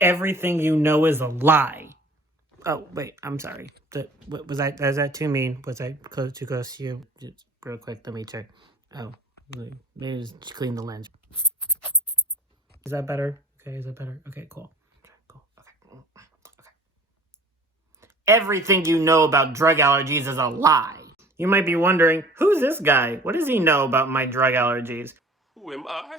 everything you know is a lie. Oh, wait, I'm sorry. Was that too mean? Was I too close to you? Just real quick, let me check. Oh, maybe just clean the lens. Is that better? Okay, is that better? Okay, cool. Okay. Everything you know about drug allergies is a lie. You might be wondering, who's this guy? What does he know about my drug allergies? Who am I?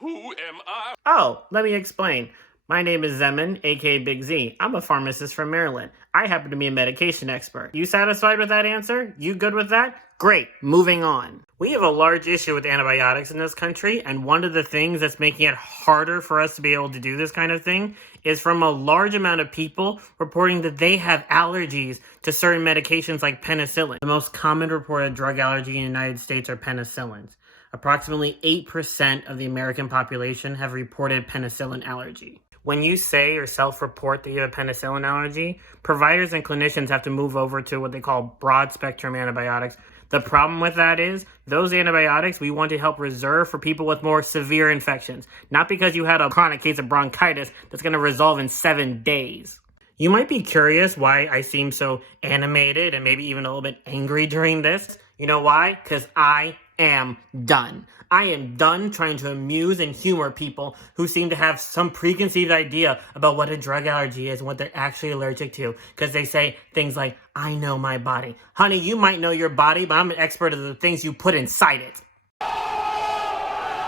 Who am I? Oh, let me explain. My name is Zeman, aka Big Z. I'm a pharmacist from Maryland. I happen to be a medication expert. You satisfied with that answer? You good with that? Great, moving on. We have a large issue with antibiotics in this country, and one of the things that's making it harder for us to be able to do this kind of thing is from a large amount of people reporting that they have allergies to certain medications like penicillin. The most common reported drug allergy in the United States are penicillins. Approximately 8% of the American population have reported penicillin allergy. When you say or self-report that you have a penicillin allergy, providers and clinicians have to move over to what they call broad-spectrum antibiotics. The problem with that is, those antibiotics we want to help reserve for people with more severe infections, not because you had a chronic case of bronchitis that's going to resolve in 7 days. You might be curious why I seem so animated and maybe even a little bit angry during this. You know why? Because I am done. I am done trying to amuse and humor people who seem to have some preconceived idea about what a drug allergy is and what they're actually allergic to. Because they say things like, I know my body. Honey, you might know your body, but I'm an expert of the things you put inside it. I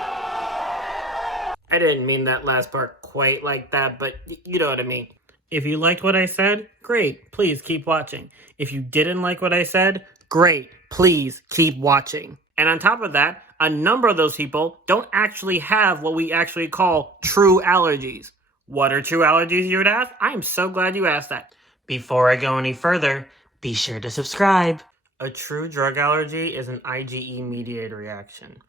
didn't mean that last part quite like that, but you know what I mean. If you liked what I said, great, please keep watching. If you didn't like what I said, great, please keep watching. And on top of that, a number of those people don't actually have what we actually call true allergies. What are true allergies, you would ask? I am so glad you asked that. Before I go any further, be sure to subscribe. A true drug allergy is an IgE-mediated reaction.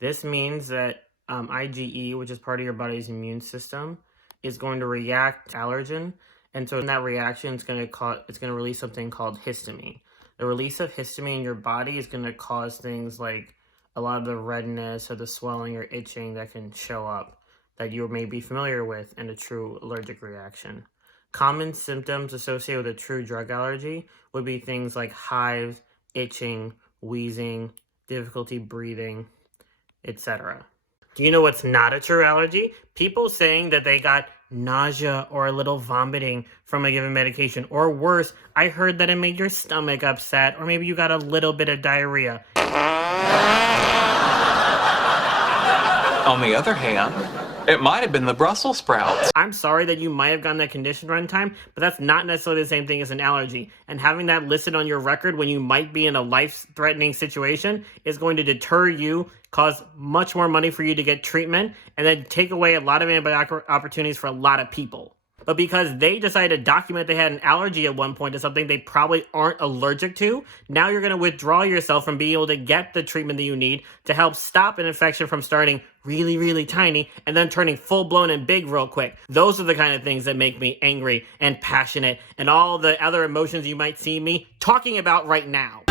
This means that IgE, which is part of your body's immune system, is going to react to allergen, and so in that reaction, it's going to release something called histamine. The release of histamine in your body is going to cause things like a lot of the redness or the swelling or itching that can show up that you may be familiar with in a true allergic reaction. Common symptoms associated with a true drug allergy would be things like hives, itching, wheezing, difficulty breathing, etc. Do you know what's not a true allergy? People saying that they got nausea or a little vomiting from a given medication. Or worse, I heard that it made your stomach upset, or maybe you got a little bit of diarrhea. On the other hand, it might have been the Brussels sprouts. I'm sorry that you might have gotten that condition one time, but that's not necessarily the same thing as an allergy. And having that listed on your record when you might be in a life-threatening situation is going to deter you, cause much more money for you to get treatment, and then take away a lot of antibiotic opportunities for a lot of people. But because they decided to document they had an allergy at one point to something they probably aren't allergic to, now you're going to withdraw yourself from being able to get the treatment that you need to help stop an infection from starting really, really tiny and then turning full-blown and big real quick. Those are the kind of things that make me angry and passionate and all the other emotions you might see me talking about right now.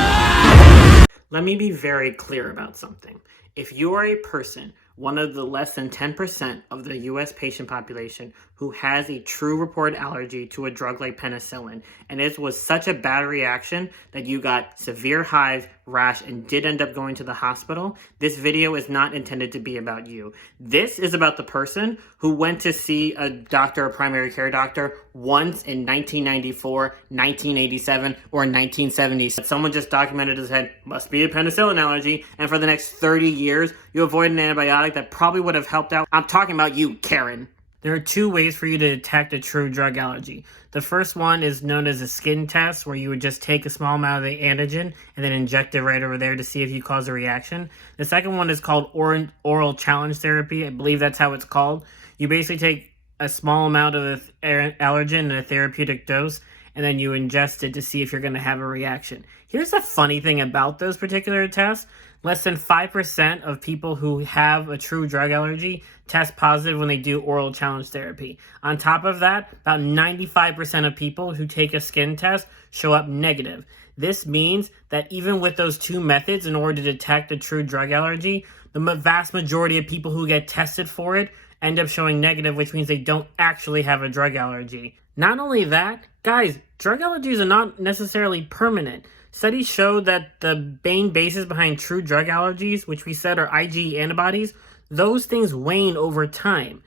Let me be very clear about something. If you are a person, one of the less than 10% of the US patient population who has a true reported allergy to a drug like penicillin, and it was such a bad reaction that you got severe hives, rash, and did end up going to the hospital, this video is not intended to be about you. This is about the person who went to see a doctor, a primary care doctor, once in 1994, 1987, or 1970. Someone just documented and said, must be a penicillin allergy, and for the next 30 years, you avoid an antibiotic that probably would have helped out. I'm talking about you, Karen. There are two ways for you to detect a true drug allergy. The first one is known as a skin test, where you would just take a small amount of the antigen and then inject it right over there to see if you cause a reaction. The second one is called oral challenge therapy. I believe that's how it's called. You basically take a small amount of the allergen in a therapeutic dose, and then you ingest it to see if you're going to have a reaction. Here's the funny thing about those particular tests. Less than 5% of people who have a true drug allergy test positive when they do oral challenge therapy. On top of that, about 95% of people who take a skin test show up negative. This means that even with those two methods, in order to detect a true drug allergy, the vast majority of people who get tested for it end up showing negative, which means they don't actually have a drug allergy. Not only that, guys, drug allergies are not necessarily permanent. Studies show that the main basis behind true drug allergies, which we said are IgE antibodies, those things wane over time.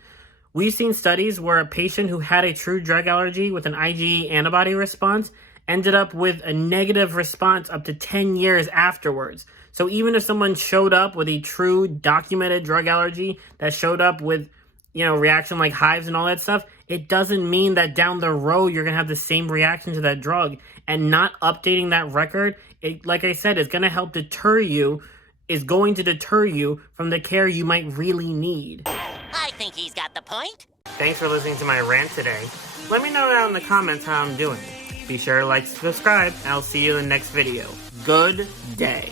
We've seen studies where a patient who had a true drug allergy with an IgE antibody response ended up with a negative response up to 10 years afterwards. So even if someone showed up with a true documented drug allergy that showed up with, reaction like hives and all that stuff, it doesn't mean that down the road you're going to have the same reaction to that drug. And not updating that record, like I said, is going to help deter you from the care you might really need. I think he's got the point. Thanks for listening to my rant today. Let me know down in the comments how I'm doing. Be sure to like and subscribe, and I'll see you in the next video. Good day.